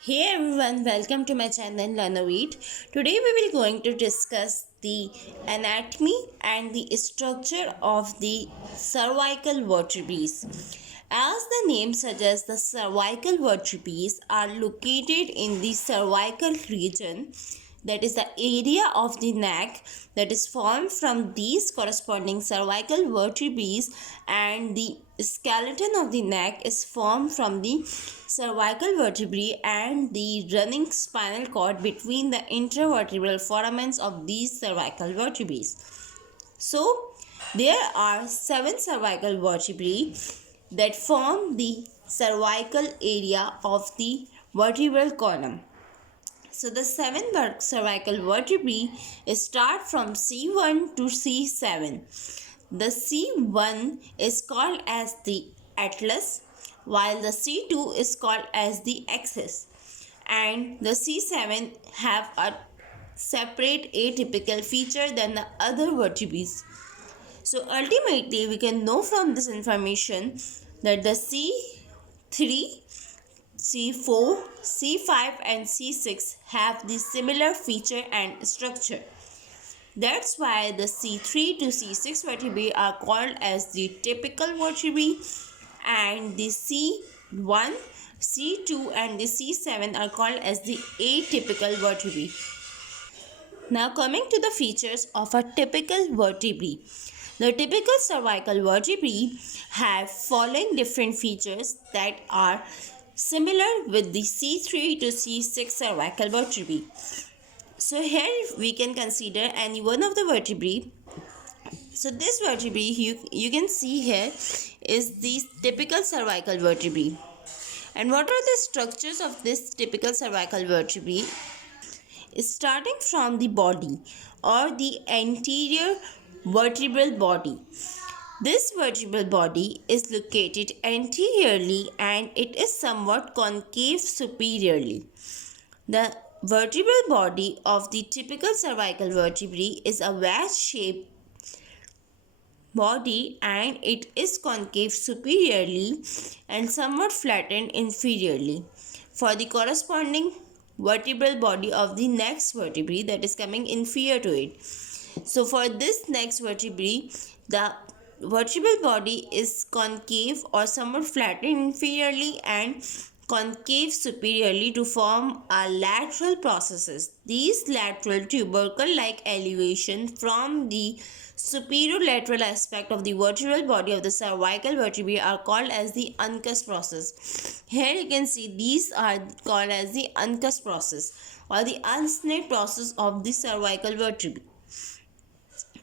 Hey everyone, welcome to my channel Learn. Today we will going to discuss the anatomy and the structure of the cervical vertebrae. As the name suggests, the cervical vertebrae are located in the cervical region, that is the area of the neck that is formed from these corresponding cervical vertebrae, and the skeleton of the neck is formed from the cervical vertebrae and the running spinal cord between the intervertebral foramens of these cervical vertebrae. So there are 7 cervical vertebrae that form the cervical area of the vertebral column. So the 7 cervical vertebrae start from C1 to C7. The C1 is called as the atlas, while the C2 is called as the axis, and the C7 have a separate atypical feature than the other vertebrae. So ultimately we can know from this information that the C3, C4, C5 and C6 have the similar feature and structure. That's why the C3 to C6 vertebrae are called as the typical vertebrae, and the C1, C2 and the C7 are called as the atypical vertebrae. Now coming to the features of a typical vertebrae. The typical cervical vertebrae have following different features that are similar with the C3 to C6 cervical vertebrae. So here we can consider any one of the vertebrae. So this vertebrae you can see here is the typical cervical vertebrae. And what are the structures of this typical cervical vertebrae? Starting from the body or the anterior vertebral body. This vertebral body is located anteriorly and it is somewhat concave superiorly. The vertebral body of the typical cervical vertebrae is a wedge-shaped body and it is concave superiorly and somewhat flattened inferiorly. For the corresponding vertebral body of the next vertebrae that is coming inferior to it. So for this next vertebrae, the vertebral body is concave or somewhat flattened inferiorly and concave superiorly to form a lateral processes. These lateral tubercle-like elevation from the superior lateral aspect of the vertebral body of the cervical vertebrae are called as the uncus process. Here you can see these are called as the uncus process or the unsnake process of the cervical vertebrae.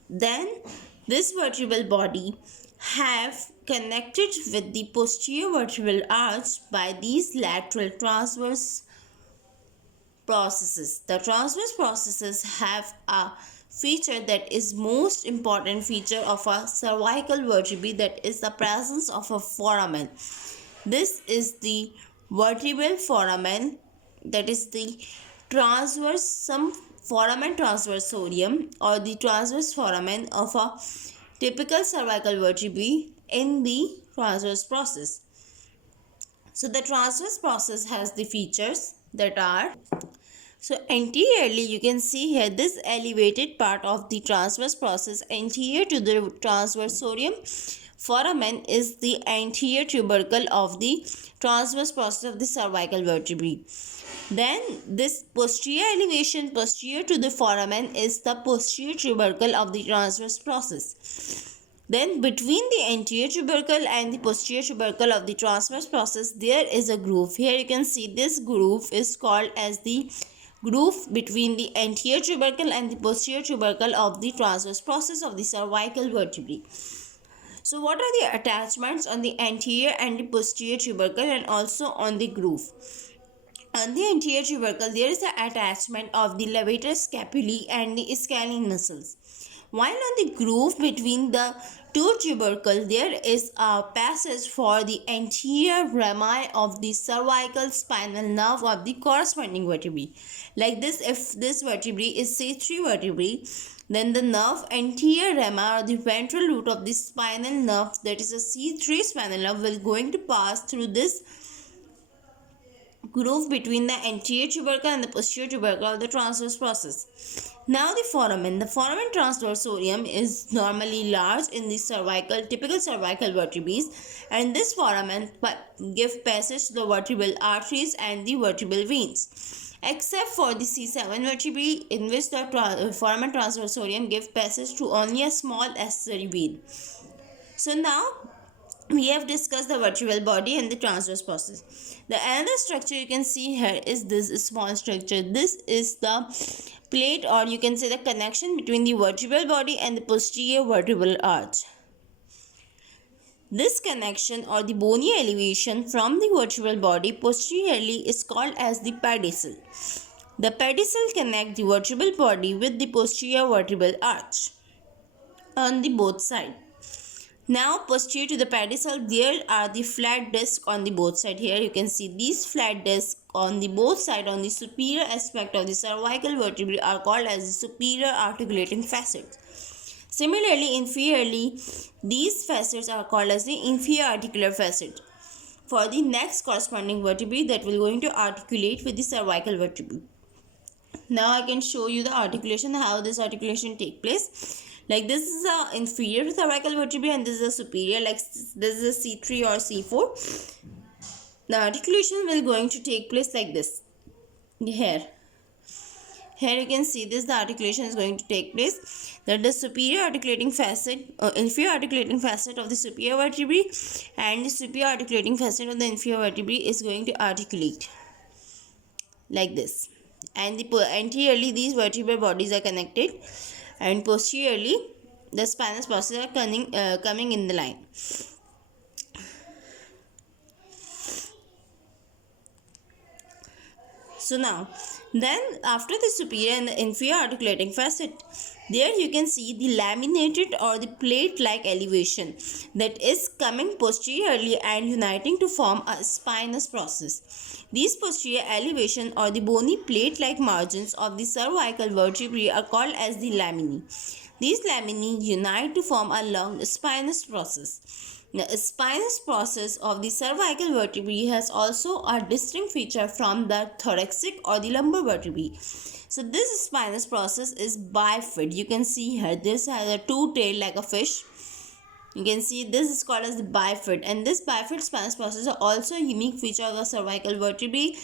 Then this vertebral body have connected with the posterior vertebral arch by these lateral transverse processes. The transverse processes have a feature that is most important feature of a cervical vertebrae, that is the presence of a foramen. This is the vertebral foramen, that is the transverse some foramen transversorium or the transverse foramen of a typical cervical vertebrae in the transverse process. So the transverse process has the features that are, so anteriorly you can see here this elevated part of the transverse process anterior to the transversorium foramen is the anterior tubercle of the transverse process of the cervical vertebrae. Then this posterior elevation posterior to the foramen is the posterior tubercle of the transverse process. Then between the anterior tubercle and the posterior tubercle of the transverse process there is a groove. Here you can see this groove is called as the groove between the anterior tubercle and the posterior tubercle of the transverse process of the cervical vertebrae. So what are the attachments on the anterior and the posterior tubercle and also on the groove? On the anterior tubercle, there is the attachment of the levator scapulae and the scalene muscles. While on the groove between the two tubercles, there is a passage for the anterior rami of the cervical spinal nerve of the corresponding vertebrae. Like this, if this vertebrae is C3 vertebrae, then the nerve anterior rami or the ventral root of the spinal nerve, that is a C3 spinal nerve, will going to pass through this groove between the anterior tubercle and the posterior tubercle of the transverse process. Now the foramen. The foramen transversorium is normally large in the typical cervical vertebrae, and this foramen give passage to the vertebral arteries and the vertebral veins. Except for the C7 vertebrae, in which the foramen transversorium give passage to only a small accessory vein. So now we have discussed the vertebral body and the transverse process. The another structure you can see here is this small structure. This is the plate, or you can say the connection between the vertebral body and the posterior vertebral arch. This connection or the bony elevation from the vertebral body posteriorly is called as the pedicel. The pedicel connects the vertebral body with the posterior vertebral arch on the both sides. Now posterior to the pedicel, there are the flat discs on the both sides. Here you can see these flat discs on the both sides on the superior aspect of the cervical vertebrae are called as the superior articulating facets. Similarly, inferiorly, these facets are called as the inferior articular facet. For the next corresponding vertebrae that will going to articulate with the cervical vertebrae. Now I can show you the articulation, how this articulation take place. Like this is a inferior cervical vertebrae and this is a superior, like this is a C3 or C4. The articulation will going to take place like this. Here you can see this, the articulation is going to take place, that the superior articulating facet, inferior articulating facet of the superior vertebrae and the superior articulating facet of the inferior vertebrae is going to articulate like this. And anteriorly these vertebral bodies are connected, and posteriorly the spinous processes are coming in the line. So now, then after the superior and the inferior articulating facet, there you can see the laminated or the plate-like elevation that is coming posteriorly and uniting to form a spinous process. These posterior elevation or the bony plate-like margins of the cervical vertebrae are called as the laminae. These laminae unite to form a long spinous process. The spinous process of the cervical vertebrae has also a distinct feature from the thoracic or the lumbar vertebrae. So this spinous process is bifid. You can see here this has a two tail like a fish. You can see this is called as the bifid, and this bifid spinous process is also a unique feature of the cervical vertebrae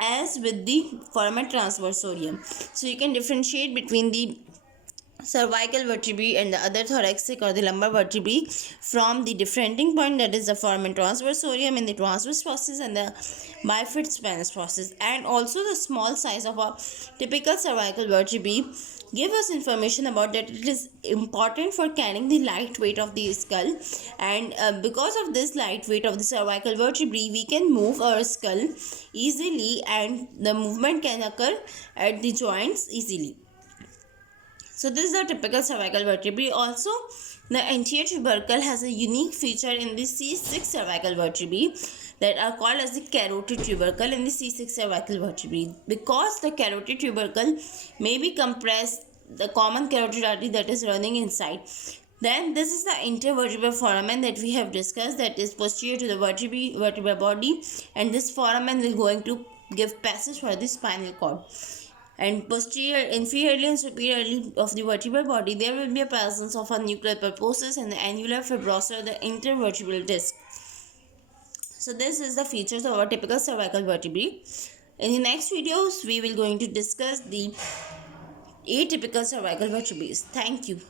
as with the foramen transversorium. So you can differentiate between the cervical vertebrae and the other thoracic or the lumbar vertebrae from the differentiating point, that is the foramen transversorium in the transverse process and the bifid spinous process. And also the small size of a typical cervical vertebrae give us information about that it is important for carrying the light weight of the skull, and because of this light weight of the cervical vertebrae we can move our skull easily and the movement can occur at the joints easily. So this is the typical cervical vertebrae. Also, the anterior tubercle has a unique feature in the C6 cervical vertebrae that are called as the carotid tubercle in the C6 cervical vertebrae. Because the carotid tubercle may be compressed, the common carotid artery that is running inside. Then this is the intervertebral foramen that we have discussed, that is posterior to the vertebral body, and this foramen will going to give passage for the spinal cord. And inferiorly and superiorly of the vertebral body, there will be a presence of a nuclear pulposus and the annular fibrosa, the intervertebral disc. So this is the features of our typical cervical vertebrae. In the next videos, we will going to discuss the atypical cervical vertebrae. Thank you.